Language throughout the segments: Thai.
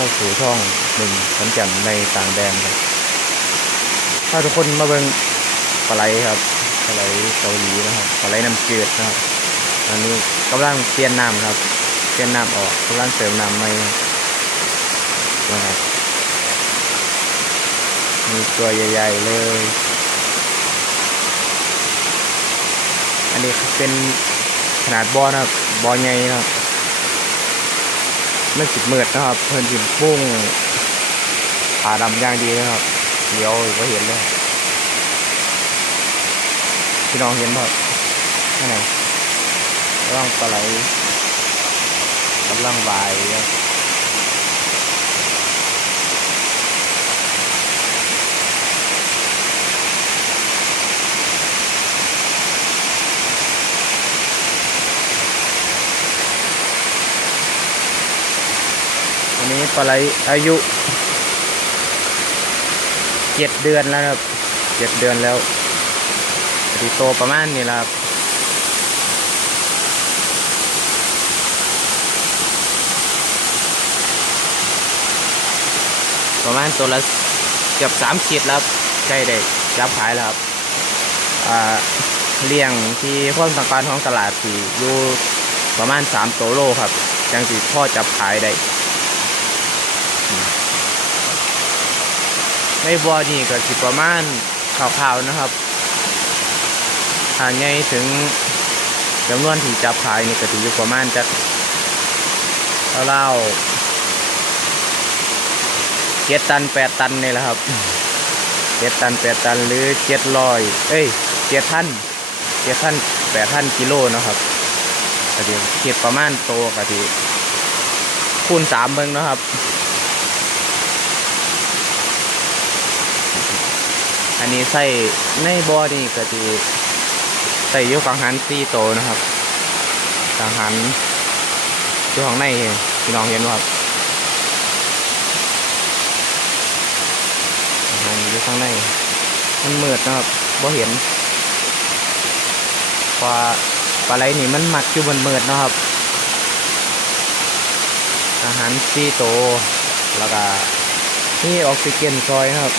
เข้าสู่ช่องหนึ่งขอนแก่นในต่างแดนครับ ถ้าทุกคนมาเบิ่งปลาไหลครับปลาไหลเกาหลีนะครับปลาไหลน้ำจืดนะครับอันนี้กำลังเปลี่ยนน้ำครับ เปลี่ยนน้ำออกกำลังเสริมน้ำใหม่นะครับมีตัวใหญ่ ๆ เลย อันนี้เป็นขนาดบอนะครับบอใหญ่นะครับ มันสิบเมือดนะครับ เพิ่นสิบปุ้งผาดำย่างดีนะครับเดี๋ยวก็เห็นเลยพี่น้องเห็นป่ะข้างในร่องปลาไหลกำลังวายครับ ปลาไหลอายุเจ็ดเดือนแล้วครับเจ็ดเดือนแล้วตีโตประมาณนี้ละครับประมาณตัวละเกือบสามขีดแล้วใกล้ได้จับขายแล้วครับเลี้ยงที่ความต้องการของตลาดที่อยู่ประมาณสามตัวโลครับ จังสีพ่อจับขายได้อืม ในบ่อนี่ก็สิประมาณข่าวๆนะครับถ้าใหญ่ถึงจำนวนที่จับขายนี่ก็จะอยู่ประมาณจะเล่าเจ็ดตันแปดตันนี่แหละครับเจ็ดตันแปดตันหรือเจ็ดร้อยเอ้ยเจ็ดท่านเจ็ดท่านแปดท่านกิโลนะครับก็ดีเก็บประมาณโตก็ดีคูณสามเบิ้งนะครับ อันนี้ใส่ในบ่อนี่ก็ดีใส่ยุกังหันสี่โตนะครับกังหันอยู่ข้างในพี่น้องเห็นไหมครับมันอยู่ข้างใน มันมืดนะครับบ่เห็นปลาปลาไหลนี่มันมัดอยู่บนมืดนะครับอาหารซีโต แล้วก็นี่ออกซิเจนซอยนะครับ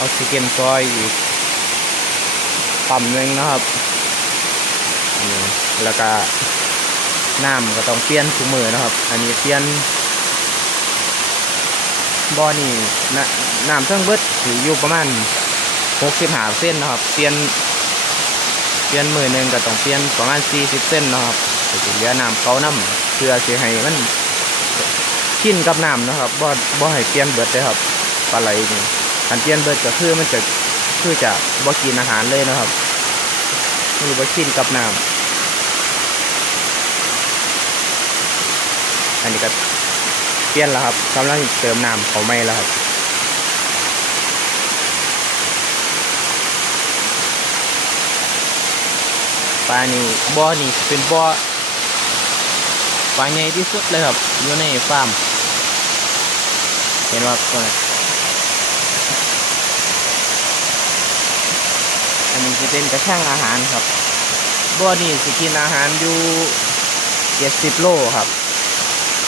ออกซิเจนซอยอีกปั๊มหนึ่งนะครับแล้วก็น้ำก็ต้องเปลี่ยนทุกมือนะครับ อันนี้เปลี่ยนบ่อนี่น้ำเทิงเบิดถืออยู่ประมาณหกสิบห้าเส้นนะครับ เปลี่ยน เปลี่ยนมือหนึ่งก็ต้องเปลี่ยนประมาณสี่สิบเส้นนะครับจะเหลือน้ำเก่าน้ำเพื่อสิให้มันชินกับน้ำนะครับบ่บ่ให้เปลี่ยนเบิดเลยครับปลาไหลนี่ การเปลี่ยนเบิดก็คือมันจะคือจะบ่กินอาหารเลยนะครับคือบ่ชินกับน้ำอันนี้ก็เปลี่ยนแล้วครับกำลังเติมน้ำเขาไม่แล้วครับปลานี่บ่อนี่เป็นบ่อปลาใหญ่ที่สุดเลยครับอยู่ในฟาร์มเห็นว่าตัวนี้ นนี้จะเป็นกระช่างอาหารครับบ่อนี่สิกินอาหารอยู่เจ็ดสิบโลครับ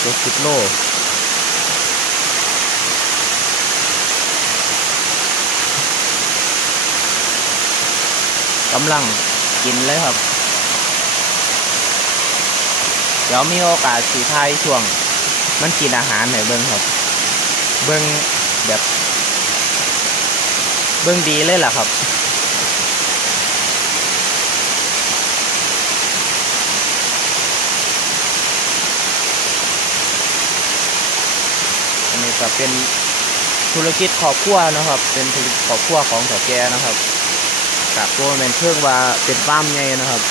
เจ็ดสิบโลกำลังกินเลยครับ เดี๋ยวมีโอกาสสีไทายช่วง มันกินอาหารให้เบิ้งครับ เบิ้งแบบ เบิ้งดีเลยล่ะครับ ก็เป็นธุรกิจครอบครัวนะครับ เป็นธุรกิจครอบครัวของเถาแก่นะครับกับตัวเป็นเครื่องว่าเป็นฟาร์มใหญ่นะครับ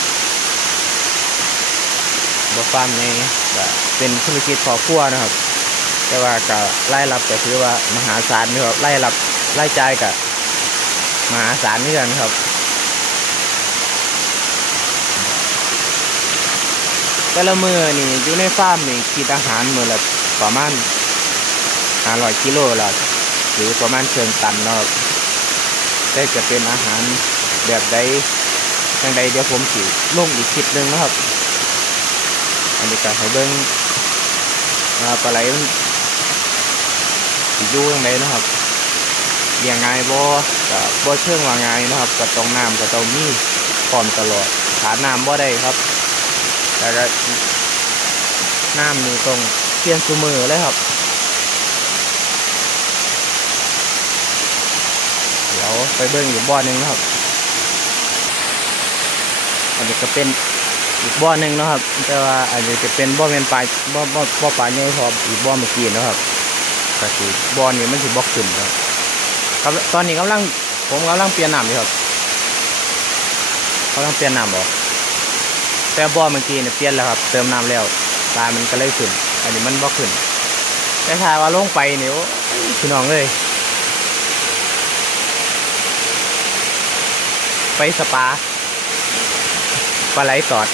บ่ฟาร์มใหญ่ก็เป็นธุรกิจครอบครัวนะครับ แต่ว่าก็รายรับก็ถือว่ามหาศาลนะครับรายรับรายจ่ายก็มหาศาลเหมือนกันครับแต่ละมือนี่อยู่ในฟาร์มนี่กินอาหารมือละประมาณห้าร้อยกิโลละหรือประมาณเชิงตันเนาะได้จะเป็นอาหารแบบใดทางใดเดี๋ยวผมสิลงอีกคลิปหนึ่งนะครับ อันนี้ก็ให้เบิ้งว่าปลาไหลมันสิอยู่จังไดนะครับเลี้ยงง่ายบ่ก็บ่เชิงว่าง่ายนะครับก็ต้องน้ำก็ต้องมีพร้อมตลอดขาดน้ำบ่ได้ครับแต่ก็น้ำนี่ต้องเปลี่ยนซุมือเลยครับ เดี๋ยว ไปเบิ่งอีกบ่อหนึ่งนะครับ อันนี้ก็เป็นอีกบ่อหนึ่งนะครับ แต่ว่าอันนี้จะเป็นบ่อเมนปลาบ่อบ่อบ่อปลาใหญ่พออีกบ่อเมื่อกี้นะครับก็คือบ่อนี้มันสิบ่อขึ้นครับครับตอนนี้กำลังผมกำลังเปลี่ยนน้ำอยู่ครับกำลังเปลี่ยนน้ำออกแต่บ่อเมื่อกี้เนี่ยเปลี่ยนแล้วครับ เติมน้ำแล้วปลามันก็เลยขึ้น อันนี้มันบ่อขึ้นแต่ถ้าว่าลงไปเนี่ยโอ้ยพี่น้องเลย ไปสปาปลาไหลตอด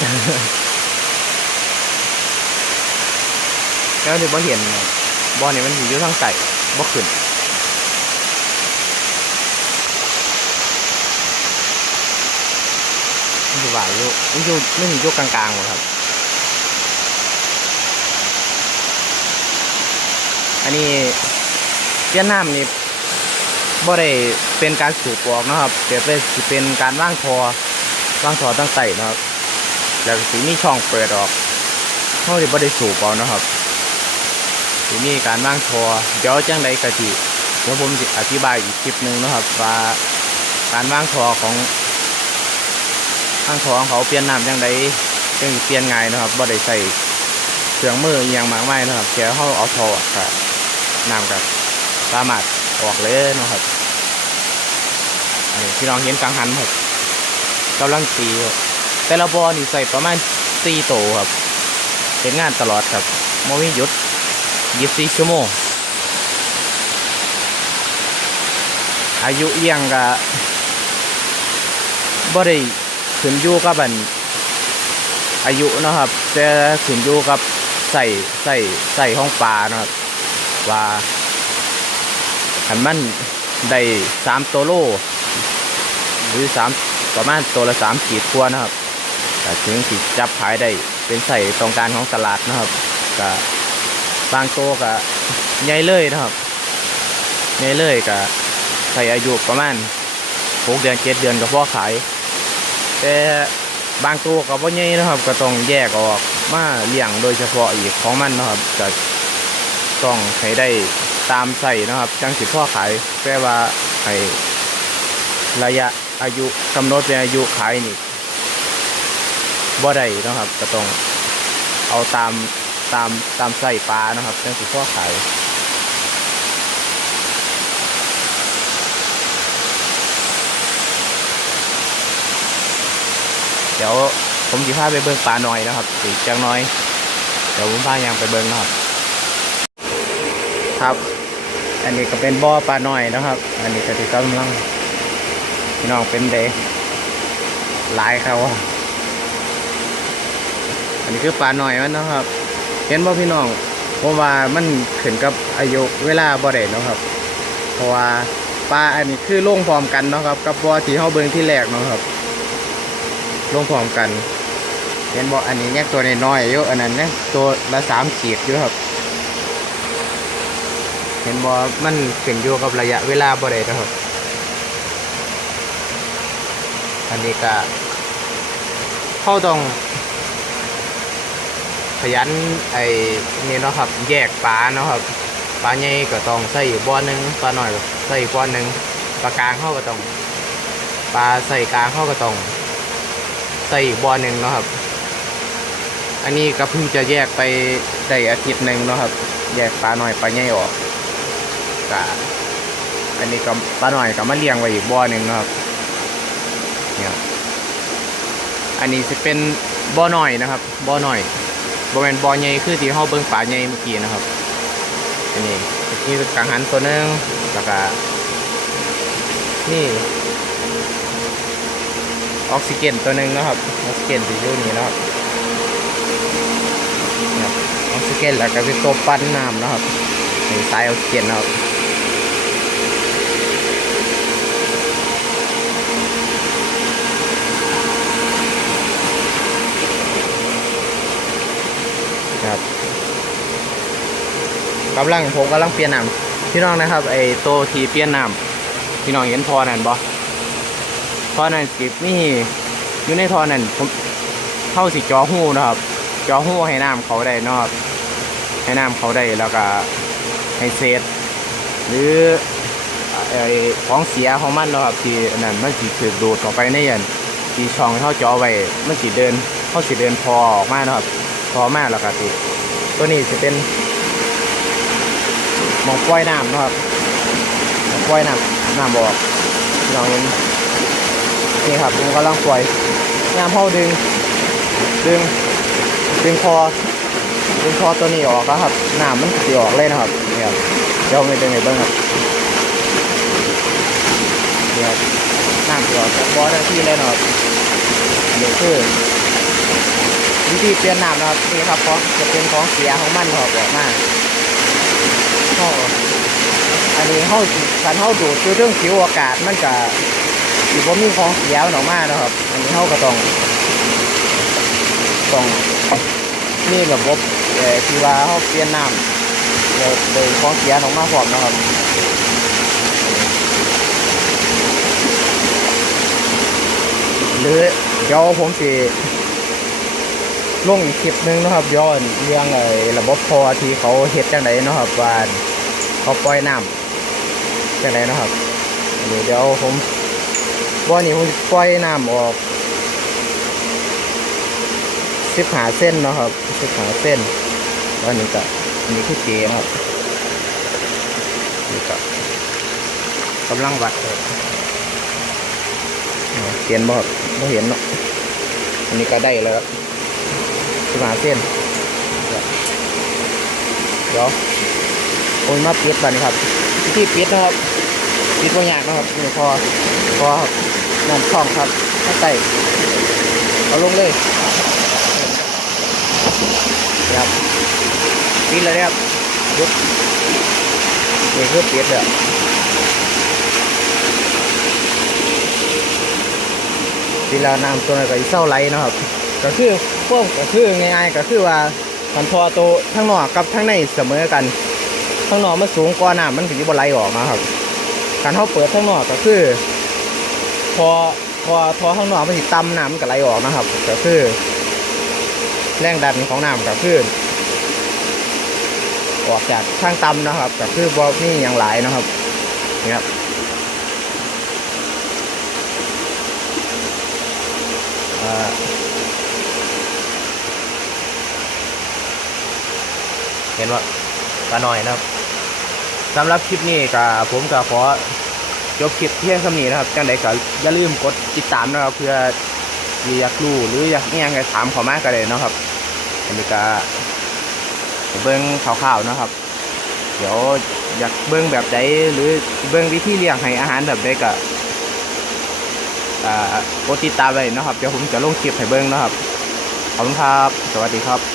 แล้วนี่บ่เห็นบบ่อนี่ยมันอยู่ทางใต้บ่ขึ้นมันอยู่ว่าอยู่มันอยู่มันอยู่กลางๆหมดครับ อันนี้เวียดนามนี่ บ่ได้เป็นการสูบออกนะครับแต่เป็นเป็นการว่างทอว่างทอตั้งไต่นะครับ แล้วก็สิมีช่องเปิดออกเขาที่บ่ได้สูบเอาเนะครับสิมีการว่างทอเดี๋ยวจังใดกะทิเดี๋ยวผมจะอธิบายอีกคลิปหนึ่งนะครับว่าการว่างทอของว่างทอของเขาเปลี่ยนน้ำจังใดจังเปลี่ยนไงนะครับบ่ได้ใส่เครื่องมืออหยังมากมายนะครับแค่เขาเอาทอกับน้ำกับสามารถออกเลยนะครับ พี่น้องเห็นกังหันครับกำลังตีครับแต่ละบอนี่ใส่ประมาณสี่โตครับเห็นงานตลอดครับโมมีหยุดยี่สิบชั่วโมง อายุเอียงกะบ่ได้ขึ้นอยู่กับอันอายุนะครับแต่ขึ้นอยู่กับใส่ใส่ใส่ห้องปลานะครับว่าขันมันได้สามตัวโล หรือสามประมาณตัวละสามขีดทั่วนะครับก็ถึงสิจับขายได้เป็นใส่ตรงการของตลาดนะครับก็บบางโตวก็ใหญ่เลยนะครับใหญ่เลยก็ใส่อายุประมาณหกเดือนเจ็ดเดือนก็พ่อขาย แต่บางตัวก็บ่ใหญ่นะครับ ก็ต้องแยกออกมาเลี้ยงโดยเฉพาะอีกของมันนะครับก็ต้องให้ได้ตามใส่นะครับจังสิพ่อขายแปลว่าให้ระยะ อายุกำหนดเป็นอายุขายนี่บ่ได้นะครับก็ต้องเอาตามตามตามใส่ปลานะครับจังสิพ่อขายเดี๋ยวผมจะพาไปเบิ่งปลาหน่อยนะครับอีกจังน้อย เดี๋ยวผมพายางไปเบิ่งนะครับ ครับ อันนี้ก็เป็นบ่อปลาหน่อยนะครับ อันนี้ก็ที่กำลัง พี่น้องเป็นเดหลายเขาอะอันนี้คือปลาหน่อยมันนะครับ เห็นบ่พี่น้องผมว่ามันขึ้นกับอายุเวลาบ่ได้นะครับ เพราะว่าปลาอันนี้คือลงพร้อมกันนะครับ กับบ่อที่เฮาเบิ่งที่แรกนะครับลงพร้อมกัน เห็นบ่อันนี้เนี่ยตัวน้อยๆอยู่อันนั้นเนี่ยตัวละสามขีดอยู่ครับ เห็นบ่มันขึ้นอยู่กับระยะเวลาบ่ได้นะครับ อันนี้ก็เข้าต้อง ขยันไอ้นี่เนาะครับ แยกปลาเนาะครับปลาใหญ่ก็ต้องใส่บ่อหนึงปลาหน้อยใส่บ่อหนึงปลากลางเขาก็ต้องปลาใส่กลางเขาก็ต้องใส่อีกบ่อหนึงเนาะครับ อันนี้ก็เพิ่งจะแยกไปได้อาทิตย์หนึ่งเนาะครับ แยกปลาหน้อยปลาใหญ่ออกกะอันนี้ก็ปลาหน้อยก็มาเลี้ยงไว้อีกบ่อหนึ่งเนาะครับ เนี่ยอันนี้จะเป็นบ่อน้อยนะครับบ่อน้อยบริเวณบ่อใหญ่คือที่เฮาเบิ่งป่าใหญ่เมื่อกี้นะครับอันนี้นี่คือกังหันตัวหนึงแล้วก็นี่ออกซิเจนตัวหนึงนะครับออกซิเจนที่อยู่นี่นะครับออกซิเจนแล้วก็เป็นตัวปั้นน้ำนะครับนี่สายออกซิเจนนะครับ กำลังผมกำลังเปลี่ยนน้ำพี่น้องนะครับไอ้โตทีเปลี่ยนน้ำพี่น้องเห็นพอนั่นบ่พอนั่นสิมีอยู่ในทอนั่นผมเข้าสิจอหูนะครับ จอหูให้น้ำเขาได้นาะครับให้น้ำเขาได้แล้วก็ให้เศษหรือไอ้ของเสียของมันนะครับที่อันนั้นมันสิถูกดูดเข้าไปในอันที่ช่องที่เขาจาะไว้มันสิเดินเขาสิเดินพอออกมานะครับพอมาแล้วก็สิตัวนี้สิเป็น มองปล่อยน้ำนะครับมองปล่อยน้ำน้ำบอกน้องเห็นนี่ครับผมกำลังปล่อยยามเขาดึง ดึง ดึงคอดึงคอตัวนี้ออกแล้วครับน้ำมันสิออกเลยนะครับนี่ครับเดี๋ยวไม่ดึงให้เบิ้งครับนี่ครับน้ำสิออกจากบ่อได้ที่เลยนะครับอันนี้คือวิธีเปลี่ยนน้ำนะครับนี่ครับของจะเป็นของเสียของมันครับออกมา ก็อันนี้เขาคันเขาดูดคือเรื่องผิวอากาศมันก็สิบ่มีของเสียมันออกมานะครับ อันนี้เขาก็ต้องต้องนี่ระบบเอ่อที่ว่าเขาเปลี่ยนน้ำโดยโดยของเสียหนออกมาพร้อมนะครับหรือเดี๋ยวผมสิ ลงอีกคลิปหนึงนะครับย้อนเรื่องไอ้ระบบพอที่เขาเฮ็ดจังไดนะครับว่าเขาปล่อยน้ำจังไดนะครับเดี๋ยวผมบ่อนี้ผมปล่อยน้ำออกสิบหาเส้นนะครับสิบหาเส้นแล้วอันนี้ก็อันนี้คือเกมครับนี่ก็กำลังวัดครับเห็นบ่ครับบ่เห็นเนาะอันนี้ก็ได้แล้วครับ สิบห้าเส้นเดี๋ยวโอ้ยมาปิดบัดนครับที่ปิดนะครับปิดบางอย่างนะครับนี่พอพอครับนั่นช่องครับข้างใต้เอาลงเลยครับปิดเลยนะครับยุบนี่คือปิดเลยทีละน้ำตัวนั้นก็อีเศร้าไหลนะครับ ก็คือ วกก็คือง่ายๆก็คือว่ามันพอตัวทั้งนอกกับทั้งในเสมอกันทั้งนอกมันสูงกว่าน้ำมันถึงจะบไหลออกนะครับการเขาเปิดทั้งนอกก็คือ พอพอพอข้างนอกมันสิต่ำน้ำมันก็ไหลออกนะครับ ก็คือ แรงดันของน้ำก็คือออกจากข้างต่ำนะครับ ก็คือบ่มีอย่างหลายนะครับนี่ครับอ่า เห็นว่าปลาหน่อยนะครับสำหรับคลิปนี้ก็ผมก็ขอจบคลิปเพียงเท่านี้นะครับจังใดก็อย่าลืมกดติดตามนะครับเพื่ออยากรู้หรืออยากเงี้ยงก็ถามเขามาก็เลยนะครับอันนี้ก็เบิ้งคร่าวๆนะครับ เดี๋ยวอยากเบิ้งแบบใดหรือเบิ้งวิธีเลี้ยงให้อาหารแบบใดก็อ่ากดติดตามไว้นะครับเดี๋ยวผมจะลงคลิปให้เบิ้งนะครับขอบคุณครับ สวัสดีครับ